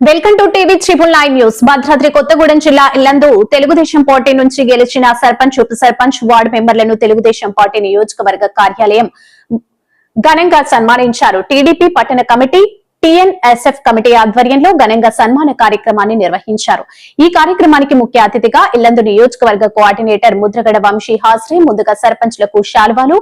Welcome to TV triple nine news. Bhadradri Kothagudem జిల్లా Yellandu Telugu Desam party నుంచి గెలిచిన సర్పంచ్ ఉప సర్పంచ్ వార్డు మెంబర్లను తెలుగుదేశం పార్టీ నియోజకవర్గ కార్యాలయం ఘనంగా సన్మానించారు. టీడీపీ పట్టణ కమిటీ టిఎన్ఎస్ఎఫ్ కమిటీ ఆధ్వర్యంలో ఘనంగా సన్మాన కార్యక్రమాన్ని నిర్వహించారు. ఈ కార్యక్రమానికి ముఖ్య అతిథిగా ఇల్లందు నియోజకవర్గ కోఆర్డినేటర్ ముద్రగడ వంశీ హాస్రే ముందుగా సర్పంచ్లకు శాల్వాలు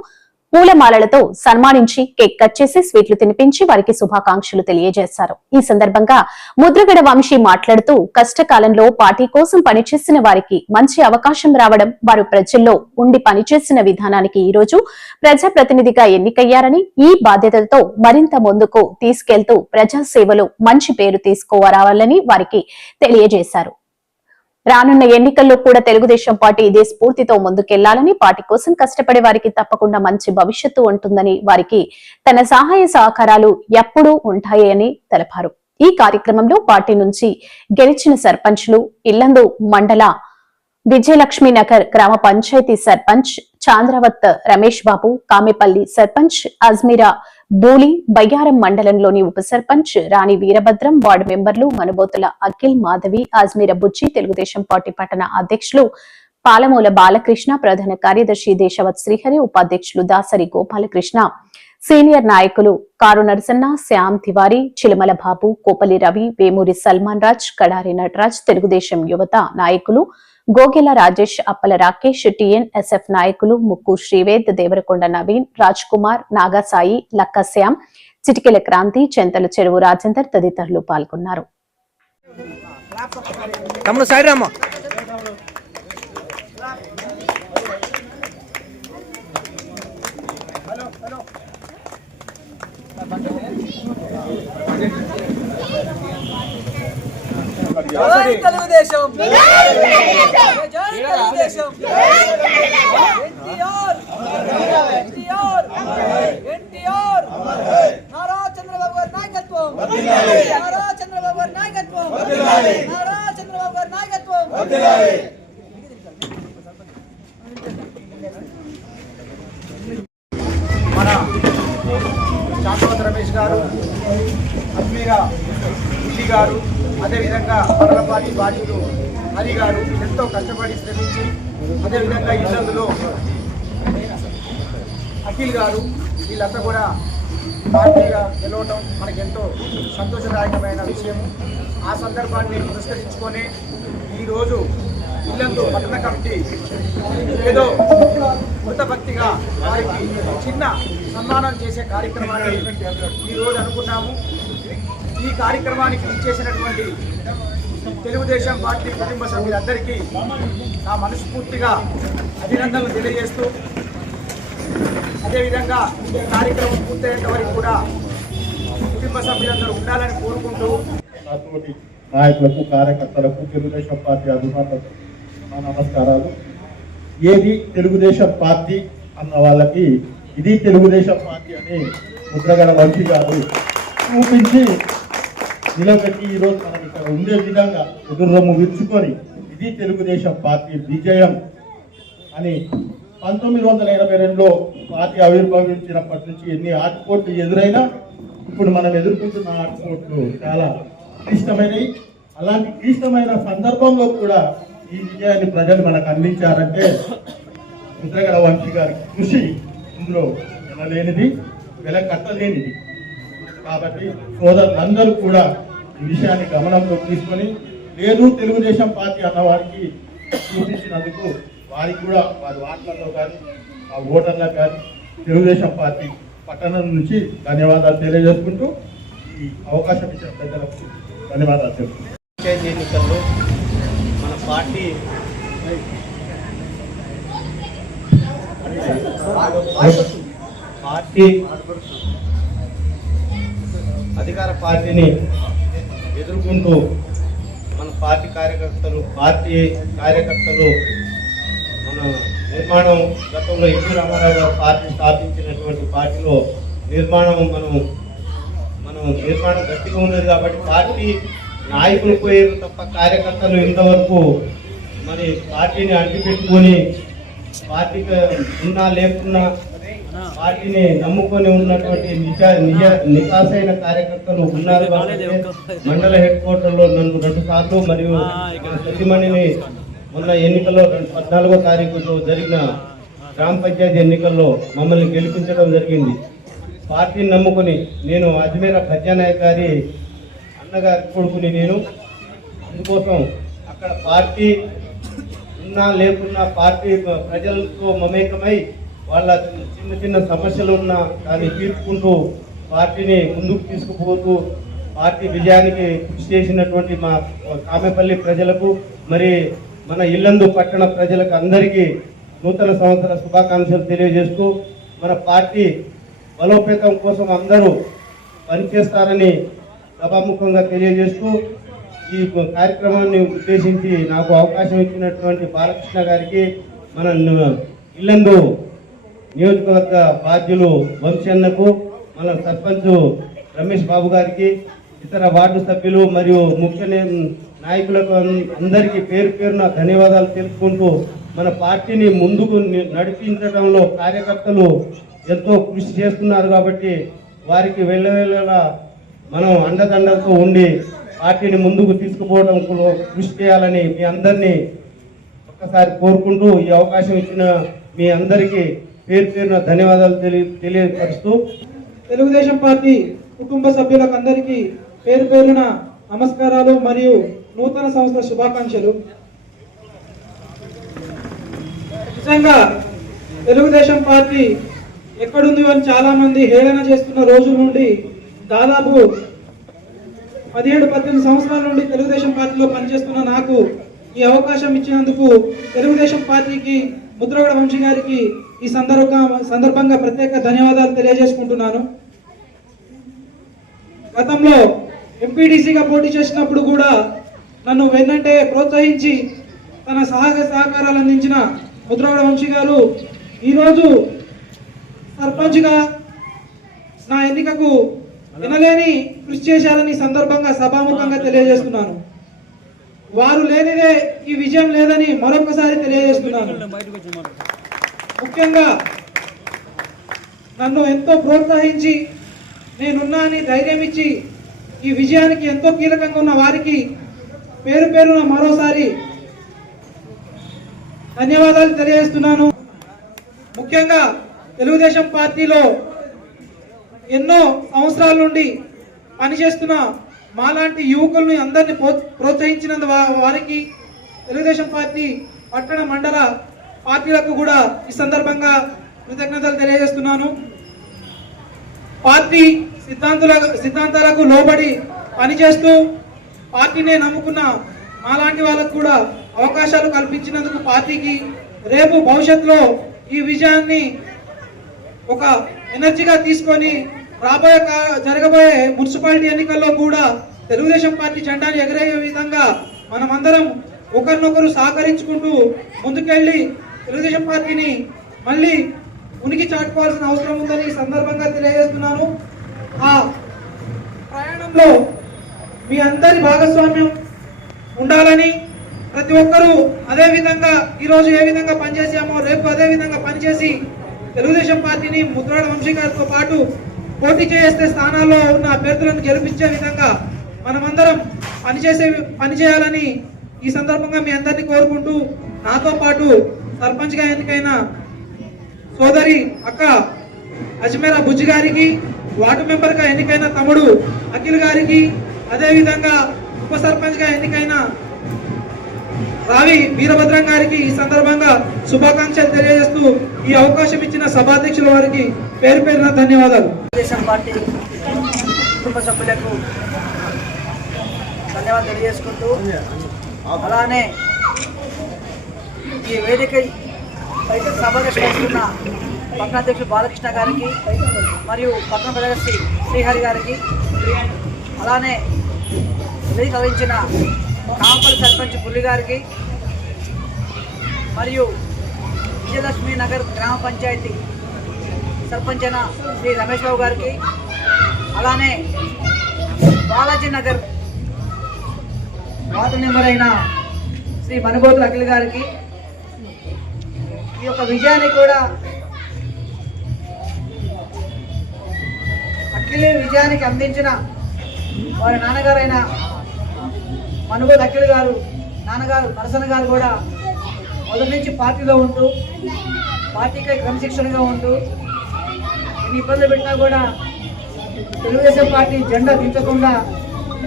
పూలమాలలతో సన్మానించి కేక్ కట్ చేసి స్వీట్లు తినిపించి వారికి శుభాకాంక్షలు తెలియజేశారు. ఈ సందర్భంగా ముద్రగడ వంశీ మాట్లాడుతూ కష్టకాలంలో పార్టీ కోసం పనిచేసిన వారికి మంచి అవకాశం రావడం వారు ప్రజల్లో ఉండి పనిచేసిన విధానానికి ఈ రోజు ప్రజాప్రతినిధిగా ఎన్నికయ్యారని ఈ బాధ్యతలతో మరింత ముందుకు తీసుకెళ్తూ ప్రజాసేవలో మంచి పేరు తీసుకురావాలని వారికి తెలియజేశారు. రానున్న ఎన్నికల్లో కూడా తెలుగుదేశం పార్టీ ఇదే స్ఫూర్తితో ముందుకెళ్ళాలని పార్టీ కోసం కష్టపడే వారికి తప్పకుండా మంచి భవిష్యత్తు ఉంటుందని వారికి తన సహాయ సహకారాలు ఎప్పుడూ ఉంటాయని తెలిపారు. ఈ కార్యక్రమంలో పార్టీ నుంచి గెలిచిన సర్పంచ్లు ఇల్లందు మండల విజయలక్ష్మి నగర్ గ్రామ పంచాయతీ సర్పంచ్ చాంద్రవత్ రమేష్ బాబు కామెపల్లి సర్పంచ్ అజ్మీరా బూలి బయ్యారం మండలంలోని ఉప సర్పంచ్ రాణి వీరభద్రం వార్డు మెంబర్లు మనుబోతుల అఖిల్ మాధవి అజ్మీర బుచ్చి తెలుగుదేశం పార్టీ పట్టణ అధ్యక్షులు పాలమూల బాలకృష్ణ ప్రధాన కార్యదర్శి దేశవత్ శ్రీహరి ఉపాధ్యక్షులు దాసరి గోపాలకృష్ణ. సీనియర్ నాయకులు కారు నరసన్న శ్యామ్ తివారి చిలమల బాబు కోపలి రవి వేమూరి సల్మాన్ రాజ్ కడారి నటరాజ్ తెలుగుదేశం యువత నాయకులు గోగెల రాజేష్ అప్పల రాకేష్ టిఎన్ఎస్ఎఫ్ నాయకులు ముక్కు శ్రీవేద్ దేవరకొండ నవీన్ రాజ్ కుమార్ నాగాసాయి లక్కశ్యామ్ చిటికెల క్రాంతి చెంతల చెరువు రాజేందర్ తదితరులు పాల్గొన్నారు. తమ్ముడు సైడ్ జై తెలుగుదేశం జై తెలుగుదేశం ఎన్టీఆర్ ఎన్టీఆర్ ఎన్టీఆర్ నారా చంద్రబాబు గారి నాయకత్వం నారా చంద్రబాబు గారి నాయకత్వం నారా చంద్రబాబు గారి నాయకత్వం మన శాశ్వత రమేష్ గారు అజ్మీరా బుద్ధి గారు అదేవిధంగా మండల పార్టీ బాధ్యులు హరి గారు ఎంతో కష్టపడి శ్రమించి అదేవిధంగా ఇల్లందులో అఖిల్ గారు వీళ్ళంతా కూడా పార్టీగా గెలవటం మనకు ఎంతో సంతోషదాయకమైన విషయం. ఆ సందర్భాన్ని పురస్కరించుకొని ఈరోజు ఇల్లందు పట్టణ కమిటీ ఏదో కృతభక్తిగా వారికి చిన్న సన్మానం చేసే కార్యక్రమాన్ని ఈరోజు అనుకున్నాము. ఈ కార్యక్రమానికి ఇచ్చేసినటువంటి తెలుగుదేశం పార్టీ కుటుంబ సభ్యులందరికీ నా మనస్ఫూర్తిగా అభినందనలు తెలియజేస్తూ అదేవిధంగా ఈ కార్యక్రమం పూర్తయ్యేంత వరకు కూడా కుటుంబ సభ్యులందరూ ఉండాలని కోరుకుంటూ నాయకులకు కార్యకర్తలకు తెలుగుదేశం పార్టీ అభిమానులకు నా నమస్కారాలు. ఏది తెలుగుదేశం పార్టీ అన్న వాళ్ళకి ఇది తెలుగుదేశం పార్టీ అని ముద్రగడ వంశీ గారు చూపించి నిలబెట్టి ఈరోజు మనం ఇక్కడ ఉండే విధంగా ఎదుర్రొమ్ము విరుచుకొని ఇది తెలుగుదేశం పార్టీ విజయం అని పంతొమ్మిది వందల ఎనభై రెండులో పార్టీ ఆవిర్భవించినప్పటి నుంచి ఎన్ని ఆటుపోట్లు ఎదురైనా ఇప్పుడు మనం ఎదుర్కొంటున్న ఆటుపోట్లు చాలా క్లిష్టమైనవి. అలాంటి క్లిష్టమైన సందర్భంలో కూడా ఈ విజయాన్ని ప్రజలు మనకు అందించారంటే ముద్రగడ వంశీ గారి కృషి ఇందులో వినలేనిది వెల కట్టలేనిది కాబట్టి సోదరులందరూ కూడా ఈ విషయాన్ని గమనంలో తీసుకొని లేదు తెలుగుదేశం పార్టీ అన్నవారికి సూచించినందుకు వారికి కూడా వారి వార్తల్లో కానీ ఆ ఓటర్లకు కానీ తెలుగుదేశం పార్టీ పట్టణం నుంచి ధన్యవాదాలు తెలియజేసుకుంటూ ఈ అవకాశం ఇచ్చిన ప్రజలకు ధన్యవాదాలు తెలుపుతున్నాను పంచాయతీ ఎన్నికల్లో మన పార్టీ పార్టీ అధికార పార్టీని ఎదుర్కొంటూ మన పార్టీ కార్యకర్తలు పార్టీ కార్యకర్తలు మన నిర్మాణం గతంలో ఎన్టీ రామారావు గారు పార్టీ స్థాపించినటువంటి పార్టీలో నిర్మాణం మనం మనం నిర్మాణం గట్టిగా ఉన్నది కాబట్టి పార్టీ నాయకులు పోయారు తప్ప కార్యకర్తలు ఇంతవరకు మరి పార్టీని అంటిపెట్టుకొని పార్టీకి ఉన్నా లేకున్నా పార్టీని నమ్ముకొని ఉన్నటువంటి నిజ నిజ నికాసైన కార్యకర్తలు ఉన్నారు మండల హెడ్ క్వార్టర్లో నన్ను రెండు సార్లు మరియు ప్రతిమణిని మొన్న ఎన్నికల్లో రెండు పద్నాలుగో తారీఖు జరిగిన గ్రామ పంచాయతీ ఎన్నికల్లో మమ్మల్ని గెలిపించడం జరిగింది. పార్టీని నమ్ముకొని నేను అజ్మీర ప్రజానాయక్ గారి అన్నగారి కొడుకుని నేను. అందుకోసం అక్కడ పార్టీ ఉన్నా లేకున్నా పార్టీ ప్రజలతో మమేకమై వాళ్ళ చిన్న చిన్న సమస్యలు ఉన్నా దాన్ని తీర్చుకుంటూ పార్టీని ముందుకు తీసుకుపోతూ పార్టీ విజయానికి కృషి చేసినటువంటి మా కామెపల్లి ప్రజలకు మరి మన ఇల్లందు పట్టణ ప్రజలకు అందరికీ నూతన సంవత్సర శుభాకాంక్షలు తెలియజేస్తూ మన పార్టీ బలోపేతం కోసం అందరూ పనిచేస్తారని సభాముఖంగా తెలియజేస్తూ ఈ కార్యక్రమాన్ని ఉద్దేశించి నాకు అవకాశం ఇచ్చినటువంటి బాలకృష్ణ గారికి మన ఇల్లందు నియోజకవర్గ బాధ్యులు వంశన్నకు మన సర్పంచ్ రమేష్ బాబు గారికి ఇతర వార్డు సభ్యులు మరియు ముఖ్య నాయకులకు అందరికీ పేరు పేరున ధన్యవాదాలు తెలుపుకుంటూ మన పార్టీని ముందుకు నడిపించడంలో కార్యకర్తలు ఎంతో కృషి చేస్తున్నారు కాబట్టి వారికి వెళ్ళవేళలా మనం అండదండలతో ఉండి పార్టీని ముందుకు తీసుకుపోవడం కృషి చేయాలని మీ అందరినీ ఒక్కసారి కోరుకుంటూ ఈ అవకాశం ఇచ్చిన మీ అందరికీ పేరు పేరున ధన్యవాదాలు తెలియ తెలియపరుస్తూ తెలుగుదేశం పార్టీ కుటుంబ సభ్యులకు అందరికీ పేరు పేరున నమస్కారాలు మరియు నూతన సంవత్సర శుభాకాంక్షలు. నిజంగా తెలుగుదేశం పార్టీ ఎక్కడుంది అని చాలా మంది హేళన చేస్తున్న రోజుల నుండి దాదాపు పదిహేడు పద్దెనిమిది సంవత్సరాల నుండి తెలుగుదేశం పార్టీలో పనిచేస్తున్న నాకు ఈ అవకాశం ఇచ్చినందుకు తెలుగుదేశం పార్టీకి ముద్రగడ వంశీ గారికి ఈ సందర్భ సందర్భంగా ప్రత్యేక ధన్యవాదాలు తెలియజేసుకుంటున్నాను. గతంలో ఎంపీటీసీగా పోటీ చేసినప్పుడు కూడా నన్ను వెన్నంటే ప్రోత్సహించి తన సహాయ సహకారాలు అందించిన ముద్రగడ వంశీ గారు ఈరోజు సర్పంచ్గా నా ఎన్నికకు వినలేని కృషి చేశారని సందర్భంగా సభాముఖంగా తెలియజేస్తున్నాను. వారు లేనిదే ఈ విజయం లేదని మరొకసారి తెలియజేస్తున్నాను. ముఖ్యంగా నన్ను ఎంతో ప్రోత్సహించి నేనున్నా అని ధైర్యం ఇచ్చి ఈ విజయానికి ఎంతో కీలకంగా ఉన్న వారికి పేరు పేరున మరోసారి ధన్యవాదాలు తెలియజేస్తున్నాను. ముఖ్యంగా తెలుగుదేశం పార్టీలో ఎన్నో సంవత్సరాల నుండి పనిచేస్తున్న మాలాంటి యువకుల్ని అందరినీ ప్రో- ప్రోత్సహించినందు వారికి తెలుగుదేశం పార్టీ పట్టణ మండల పార్టీలకు కూడా ఈ సందర్భంగా కృతజ్ఞతలు తెలియజేస్తున్నాను. పార్టీ సిద్ధాంతుల సిద్ధాంతాలకు లోబడి పనిచేస్తూ పార్టీనే నమ్ముకున్న మాలాంటి వాళ్ళకు కూడా అవకాశాలు కల్పించినందుకు పార్టీకి రేపు భవిష్యత్తులో ఈ విజయాన్ని ఒక ఎనర్జీగా తీసుకొని రాబోయే కా- జరగబోయే మున్సిపాలిటీ ఎన్నికల్లో కూడా తెలుగుదేశం పార్టీ జెండాను ఎగరేయ విధంగా మనమందరం ఒకరినొకరు సహకరించుకుంటూ ముందుకెళ్ళి తెలుగుదేశం పార్టీని మళ్ళీ ఉనికి చాటుకోవాల్సిన అవసరం ఉందని సందర్భంగా తెలియజేస్తున్నాను. ఆ ప్రయాణంలో మీ అందరి భాగస్వామ్యం ఉండాలని ప్రతి ఒక్కరూ అదే విధంగా ఈరోజు ఏ విధంగా పనిచేసామో రేపు అదే విధంగా పనిచేసి తెలుగుదేశం పార్టీని ముద్రాడ వంశీ గారితో పాటు పోటీ చేస్తే స్థానాల్లో ఉన్న అభ్యర్థులను గెలిపించే విధంగా మనమందరం పనిచేసే పనిచేయాలని ఈ సందర్భంగా మీ అందరినీ కోరుకుంటూ నాతో పాటు సర్పంచ్గా ఎన్నికైన సోదరి అక్క అజ్మేరా బుజ్జి గారికి వార్డు మెంబర్గా ఎన్నికైన తమ్ముడు అఖిల్ గారికి అదేవిధంగా ఉప సర్పంచ్గా ఎన్నికైన రావి వీరభద్రం గారికి ఈ సందర్భంగా శుభాకాంక్షలు తెలియజేస్తూ ఈ అవకాశం ఇచ్చిన సభాధ్యక్షుల వారికి పేరు పేరున ధన్యవాదాలు. తెలుగుదేశం పార్టీ కుటుంబ సభ్యులకు ధన్యవాదాలు తెలియజేసుకుంటూ అలానే ఈ వేదిక సభగా చేస్తున్న పట్టణాధ్యక్షుడు బాలకృష్ణ గారికి మరియు పట్టణ ప్రదర్శి శ్రీహరి గారికి అలానే వేదిక వహించిన కాంపల్లి సర్పంచ్ పుల్లి గారికి మరియు విజయలక్ష్మి నగర్ గ్రామ పంచాయతీ సర్పంచ్ అయిన శ్రీ రమేష్ బాబు గారికి అలానే బాలాజీ నగర్ వార్డు మెంబర్ అయిన శ్రీ మనుగోతుల అఖిల్ గారికి ఈ యొక్క విజయాన్ని కూడా ఢిల్లీ విజయానికి అందించిన వారి నాన్నగారైన మనుగోలు అఖిల్ గారు నాన్నగారు నరసన గారు కూడా మొదటి నుంచి పార్టీలో ఉంటూ పార్టీకి క్రమశిక్షణగా ఉంటూ ఎన్ని ఇబ్బందులు పెట్టినా కూడా తెలుగుదేశం పార్టీ జెండా దించకుండా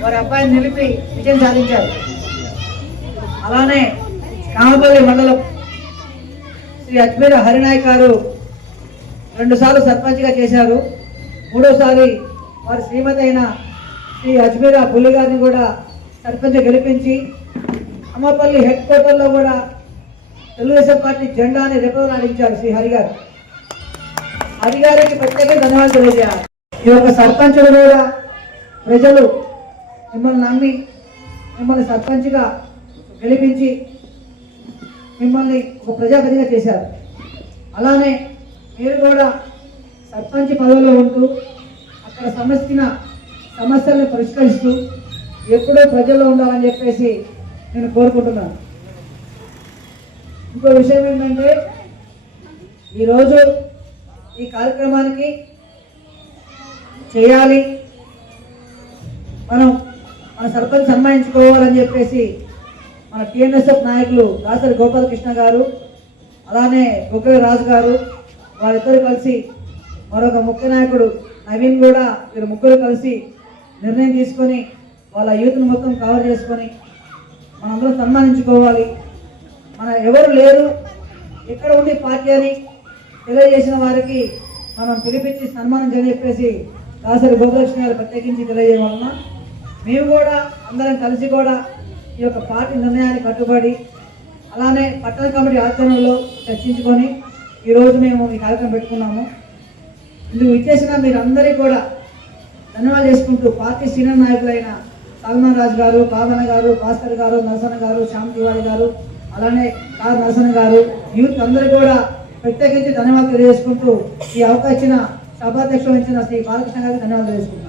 వారి అబ్బాయిని నిలిపి విజయం సాధించారు. అలానే కామపల్లి మండలం శ్రీ అజ్మీర్ హరినాయక్ గారు రెండుసార్లు సర్పంచ్గా చేశారు. మూడోసారి వారి శ్రీమతి అయిన శ్రీ అజ్మీరా బుల్లి గారిని కూడా సర్పంచ్ గెలిపించి అమ్మపల్లి హెడ్ క్వార్టర్లో కూడా తెలుగుదేశం పార్టీ జెండాని రెపలాడించారు శ్రీ హరి గారు. హరి గారికి ప్రత్యేక ధన్యవాదాలు తెలియజేయాలి. ఈ యొక్క సర్పంచులు కూడా ప్రజలు మిమ్మల్ని నమ్మి మిమ్మల్ని సర్పంచ్గా గెలిపించి మిమ్మల్ని ఒక ప్రజాపతిగా చేశారు. అలానే మీరు కూడా సర్పంచ్ పదవిలో ఉంటూ అక్కడ సమస్యన సమస్యలను పరిష్కరిస్తూ ఎప్పుడూ ప్రజల్లో ఉండాలని చెప్పేసి నేను కోరుకుంటున్నాను. ఇంకో విషయం ఏంటంటే ఈరోజు ఈ కార్యక్రమానికి చేయాలి. మనం మన సర్పంచ్ సన్మానించుకోవాలని చెప్పేసి మన టిఎన్ఎస్ఎఫ్ నాయకులు దాసరి గోపాలకృష్ణ గారు అలానే బొగ్గల రాజు గారు వారిద్దరు కలిసి మరొక ముఖ్య నాయకుడు నవీన్ కూడా వీరు ముగ్గురు కలిసి నిర్ణయం తీసుకొని వాళ్ళ యూత్ని మొత్తం కవర్ చేసుకొని మనందరం సన్మానించుకోవాలి. మన ఎవరు లేరు ఎక్కడ ఉండి పార్టీ అని తెలియజేసిన వారికి మనం పిలిపించి సన్మానించని చెప్పేసి దాసరి గోపాలకృష్ణ గారు ప్రత్యేకించి తెలియజేయడం వలన మేము కూడా అందరం కలిసి కూడా ఈ యొక్క పార్టీ నిర్ణయాన్ని కట్టుబడి అలానే పట్టణ కమిటీ ఆధ్వర్యంలో చర్చించుకొని ఈరోజు మేము ఈ కార్యక్రమం పెట్టుకున్నాము. ఇందుకు ఇచ్చేసిన మీరందరికీ కూడా ధన్యవాదాలు చేసుకుంటూ పార్టీ సీనియర్ నాయకులైన సల్మాన్ రాజు గారు కాదన్న గారు భాస్కర్ గారు నరసన గారు శ్యామ్ తివారి గారు అలానే కార్ నరసన గారు యూత్ అందరూ కూడా ప్రత్యేకించి ధన్యవాదాలు తెలియజేసుకుంటూ ఈ అవకాశం సభాధ్యక్షులు ఇచ్చిన శ్రీ బాలకృష్ణ గారికి ధన్యవాదాలు తెలియజేసుకుంటున్నాను